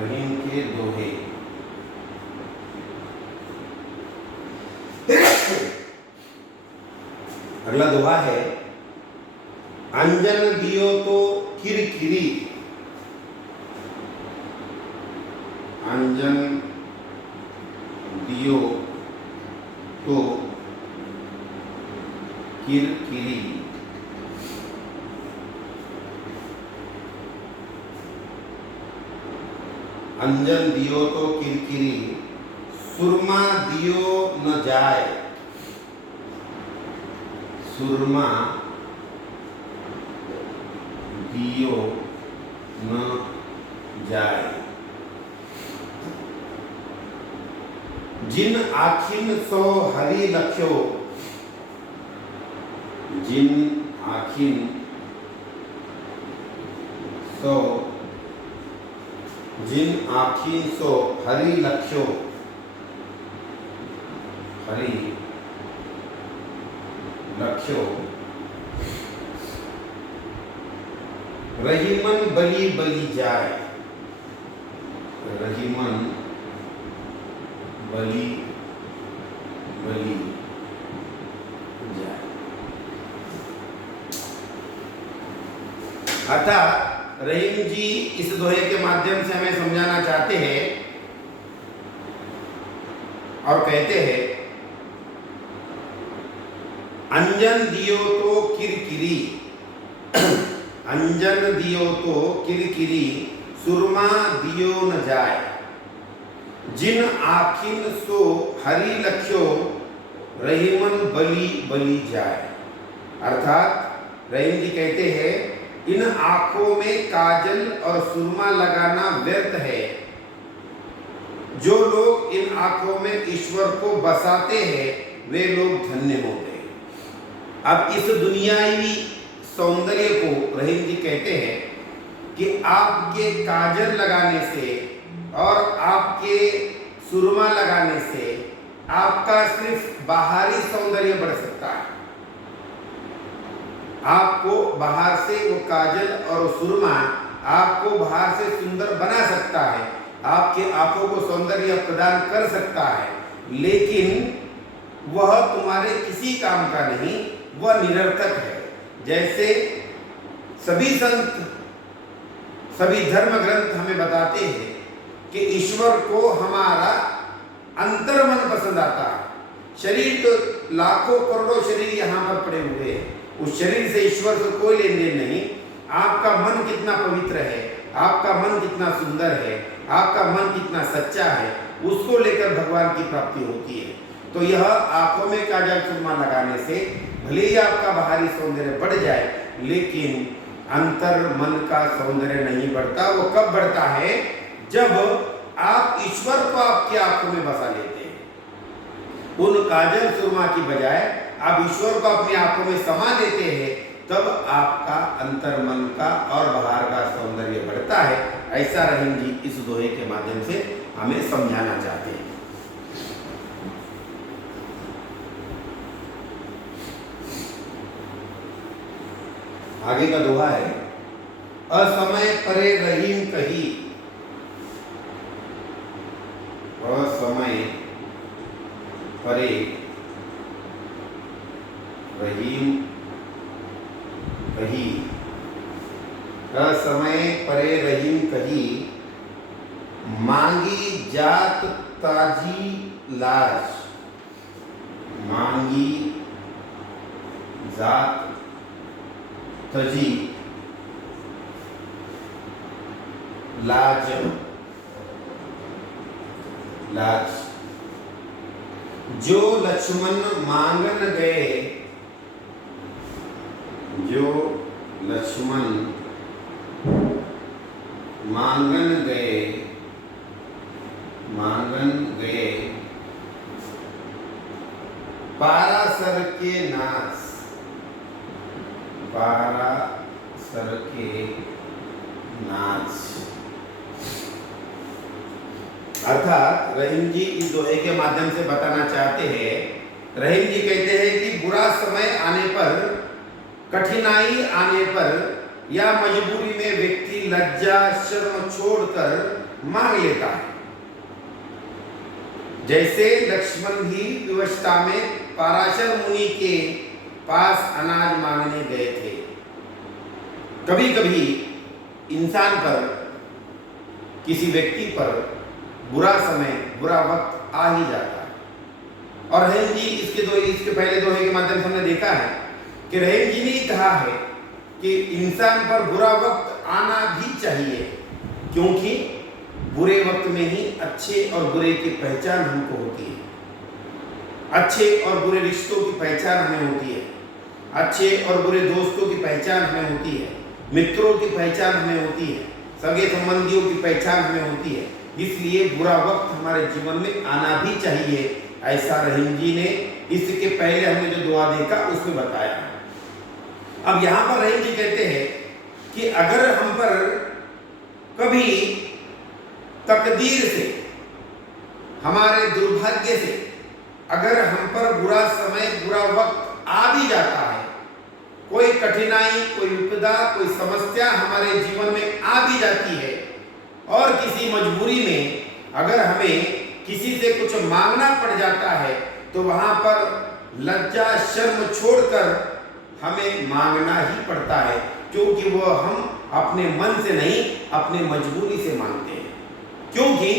रहीम के दोहे। अगला दोहा है, अंजन दियो तो किरकिरी, अंजन दियो तो किरकिरी, अंजन दियो तो किरकिरी, सुरमा दियो न जाए, सुरमा दियो न जाए, जिन आखिन सो हरि लख्यो, जिन आखिन सो, जिन आखिन सो हरि लख्यो, हरि लख्यो, रहीमन बली बली जाए, रहीमन बली बली जाए। अतः रहीम जी इस दोहे के माध्यम से हमें समझाना चाहते हैं और कहते हैं, अंजन दियो तो किरकिरी, अंजन दियो तो किरकिरी, सुरमा दियो न जाए, जिन आखिन सो हरि लख्यो, रहीमन बली बली जाए। अर्थात रहीम जी कहते हैं, इन आंखों में काजल और सुरमा लगाना व्यर्थ है। जो लोग इन आंखों में ईश्वर को बसाते हैं वे लोग धन्य होते हैं। अब इस दुनियावी सौंदर्य को रहीम जी कहते हैं कि आपके काजल लगाने से और आपके सुरमा लगाने से आपका सिर्फ बाहरी सौंदर्य बढ़ सकता है। आपको बाहर से वो काजल और सुरमा आपको बाहर से सुंदर बना सकता है, आपके आंखों को सौंदर्य प्रदान कर सकता है, लेकिन वह तुम्हारे किसी काम का नहीं, वह निरर्थक है। जैसे सभी संत, सभी धर्म ग्रंथ हमें बताते हैं कि ईश्वर को हमारा अंतर्मन पसंद आता है। शरीर तो लाखों करोड़ों शरीर यहाँ पर पड़े हुए हैं, उस शरीर से ईश्वर से कोई लेन देन नहीं। आपका मन कितना पवित्र है, आपका मन कितना सुंदर है, आपका मन कितना सच्चा है, उसको लेकर भगवान की प्राप्ति होती है। तो यह आंखों में काजल सुरमा लगाने से भले ही आपका बाहरी सौंदर्य बढ़ जाए, लेकिन अंतर मन का सौंदर्य नहीं बढ़ता। वो कब बढ़ता है? जब आप ईश्वर को आपकी आंखों में बसा लेते हैं। उन काजल सुरमा की बजाय आप ईश्वर को अपनी आंखों में समा लेते हैं, तब आपका अंतर मन का और बाहर का सौंदर्य बढ़ता है। ऐसा रहीम जी इस दोहे के माध्यम से हमें समझाना चाहते हैं। आगे का दोहा है, असमय परे रहीम कही, असमय परे रहीम कही, असमय परे रहीम कही, मांगी जात ताजी लाज, मांगी जात तजी लाज, लाज। जो लक्ष्मण मांगन गए, जो लक्ष्मण मांगन गए, मांगन गए, पारासर के नास, पारासर के नाच। अर्थात रहीम जी इस दोहे के माध्यम से बताना चाहते हैं, रहीम जी कहते हैं कि बुरा समय आने पर, कठिनाई आने पर या मजबूरी में व्यक्ति लज्जा शर्म छोड़कर मांग लेता है। जैसे लक्ष्मण भी विवशता में पराशर मुनि के पास अनाज मांगने गए थे। कभी कभी इंसान पर, किसी व्यक्ति पर बुरा समय, बुरा वक्त आ ही जाता है। और रहीम जी इसके पहले दोहे के माध्यम से हमने देखा है कि रहीम जी ने कहा है कि इंसान पर बुरा वक्त आना भी चाहिए, क्योंकि बुरे वक्त में ही अच्छे और बुरे की पहचान हमको होती है। अच्छे और बुरे रिश्तों की पहचान हमें होती है, अच्छे और बुरे दोस्तों की पहचान हमें होती है, मित्रों की पहचान हमें होती है, सगे संबंधियों की पहचान हमें होती है। इसलिए बुरा वक्त हमारे जीवन में आना भी चाहिए, ऐसा रहीम जी ने इसके पहले हमने जो दुआ देखा उसमें बताया। अब यहाँ पर रहीम जी कहते हैं कि अगर हम पर कभी तकदीर से, हमारे दुर्भाग्य से अगर हम पर बुरा समय, बुरा वक्त आ भी जाता है, कोई कठिनाई, कोई विपदा, कोई समस्या हमारे जीवन में आ भी जाती है, और किसी मजबूरी में अगर हमें किसी से कुछ मांगना पड़ जाता है, तो वहां पर लज्जा शर्म छोड़कर हमें मांगना ही पड़ता है, क्योंकि वो हम अपने मन से नहीं, अपने मजबूरी से मांगते हैं। क्योंकि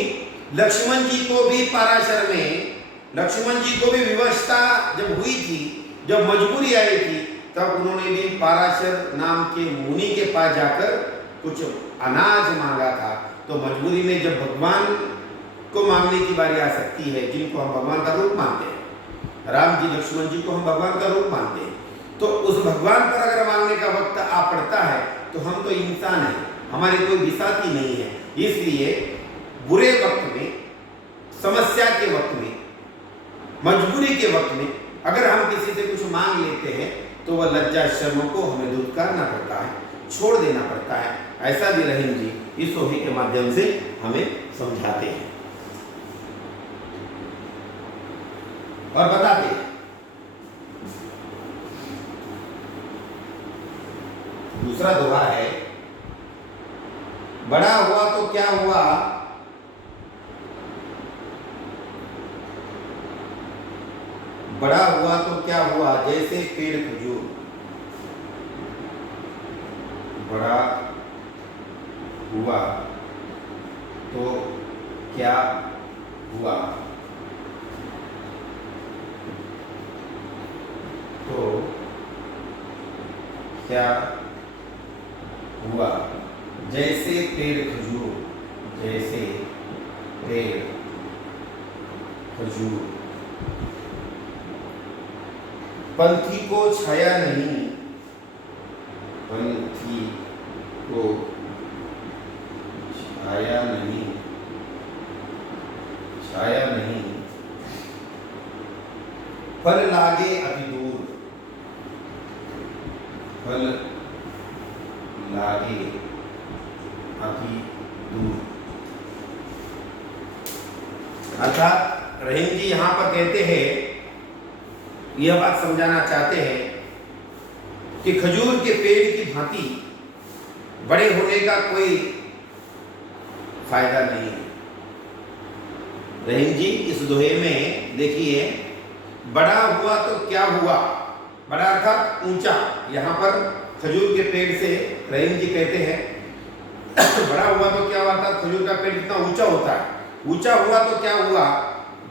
लक्ष्मण जी को भी पराशर में, लक्ष्मण जी को भी विवशता जब हुई थी, जब मजबूरी आई थी, तब उन्होंने भी पराशर नाम के मुनि के पास जाकर कुछ अनाज मांगा था। तो मजबूरी में जब भगवान को मांगने की बारी आ सकती है, जिनको हम भगवान का रूप मानते हैं, राम जी, लक्ष्मण जी को हम भगवान का रूप मानते हैं, तो उस भगवान पर अगर मांगने का वक्त आ पड़ता है, तो हम तो इंसान हैं, हमारे कोई विसाती नहीं है। इसलिए बुरे वक्त में, समस्या के वक्त में, मजबूरी के वक्त में अगर हम किसी से कुछ मांग लेते हैं, तो वह लज्जा शर्म को हमें धुतकारना पड़ता है, छोड़ देना पड़ता है। ऐसा भी रहीम जी इस दोहे के माध्यम से हमें समझाते हैं और बताते हैं। दूसरा दोहा है, बड़ा हुआ तो क्या हुआ, बड़ा हुआ तो क्या हुआ, जैसे पेड़ खजूर। बड़ा हुआ तो क्या हुआ, तो क्या हुआ, जैसे पेड़ खजूर, जैसे पेड़ खजूर। पंथी को छाया नहीं, पंथी को छाया नहीं, छाया नहीं, फल लागे अति दूर, फल लागे अति दूर। अर्थात रहीम जी यहाँ पर कहते हैं, यह बात समझाना चाहते हैं कि खजूर के पेड़ की भांति बड़े होने का कोई फायदा नहीं है। रहीम जी इस दोहे में देखिए, बड़ा हुआ तो क्या हुआ, बड़ा अर्थात ऊंचा। यहाँ पर खजूर के पेड़ से रहीम जी कहते हैं बड़ा हुआ तो क्या हुआ, था खजूर का पेड़ कितना ऊंचा होता है, ऊंचा हुआ तो क्या हुआ,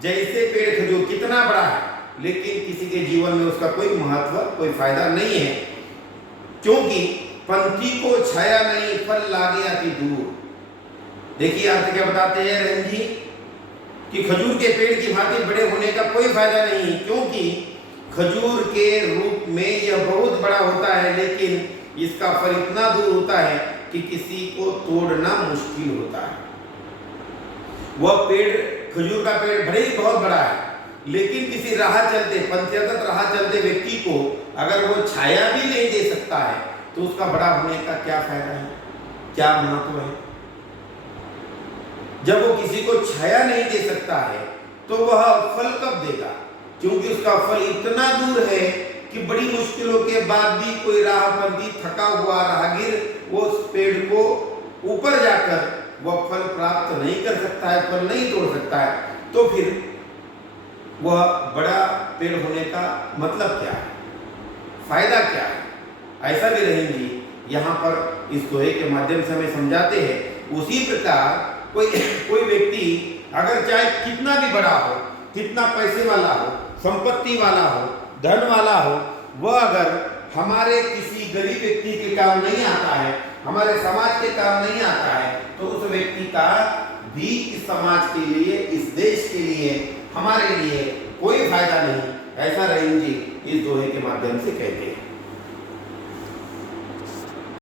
जैसे पेड़ खजूर कितना बड़ा है, लेकिन किसी के जीवन में उसका कोई महत्व, कोई फायदा नहीं है, क्योंकि पंथी को छाया नहीं, फल लागे अति दूर। देखिए अर्थ क्या बताते हैं रहीम जी कि खजूर के पेड़ की भांति बड़े होने का कोई फायदा नहीं, क्योंकि खजूर के रूप में यह बहुत बड़ा होता है, लेकिन इसका फल इतना दूर होता है कि किसी को तोड़ना मुश्किल होता है। वह पेड़, खजूर का पेड़ भले ही बहुत बड़ा है, लेकिन किसी राह चलते, पंथगत राह चलते व्यक्ति को अगर वो छाया भी नहीं दे सकता है, तो उसका बड़ा होने का क्या फायदा है, क्या महत्व है। जब वो किसी को छाया नहीं दे सकता है, तो वह फल कब देगा, क्योंकि उसका फल इतना दूर है कि बड़ी मुश्किलों के बाद भी कोई राहपंथी, थका हुआ राहगीर वो उस पेड़ को ऊपर जाकर वह फल प्राप्त नहीं कर सकता है, फल नहीं तोड़ सकता है, तो फिर वह बड़ा पेड़ होने का मतलब क्या है, फायदा क्या है? ऐसा भी रहीम जी यहाँ पर इस दोहे के माध्यम से हमें समझाते हैं। उसी प्रकार कोई व्यक्ति अगर चाहे कितना भी बड़ा हो, कितना पैसे वाला हो, संपत्ति वाला हो, धन वाला हो, वह अगर हमारे किसी गरीब व्यक्ति के काम नहीं आता है, हमारे समाज के काम नहीं आता है, तो उस व्यक्ति का भी इस समाज के लिए, इस देश के लिए, हमारे लिए कोई फायदा नहीं। ऐसा रहीम जी इस दोहे के माध्यम से कहते हैं।